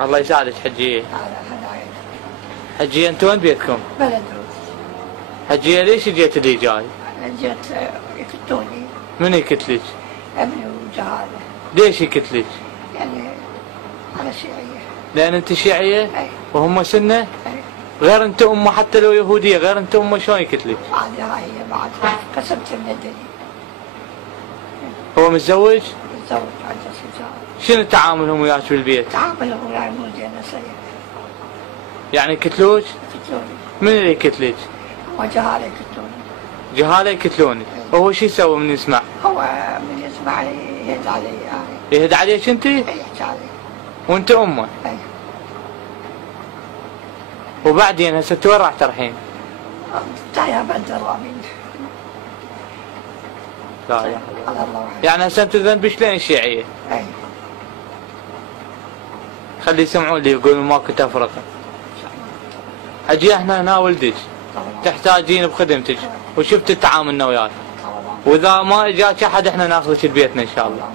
الله يساعدك حجية. على هدايا. حجية انت وين بيتكم؟ بلد روس. حجية ليش جيت اللي جاي؟ جيت يكتوني. من يكتلك؟ ابني وجهاله. ليش يكتلك؟ يعني على شيعية. لأن أنت شيعية؟ أي. وهم سنة؟ أي. غير أنت أمه حتى لو يهودية، غير أنت أمه شلون يكتلك؟ بعد هاي بعد كسبت من الدنيا. هو متزوج؟ متزوج عنده سجارة. شنو تعاملهم وياك بالبيت؟ تعاملهم وياي مو زين سيء. يعني يكتلوك؟ يقتلوني. من اللي يكتلك؟ وجهاله يقتلوني. جهالة يكتلونك. وهو شو يسوي من يسمع؟ هو من يسمع لي يهد علي يعني. يهد عليك أنت؟ يحكي علي. وأنت أمه؟ أي. وبعدين هسه وين راح ترحين؟ تايا بنت الرامين. لا اله الا الله. يعني هسه انت ذنبك لين الشيعية؟ اي. خلي يسمعون لي يقولون ماكو تفرقة. حجي احنا هنا ولدك تحتاجين بخدمتك وشفت تعاملنا وياك. واذا ما اجاك احد احنا ناخذك لبيتنا ان شاء الله.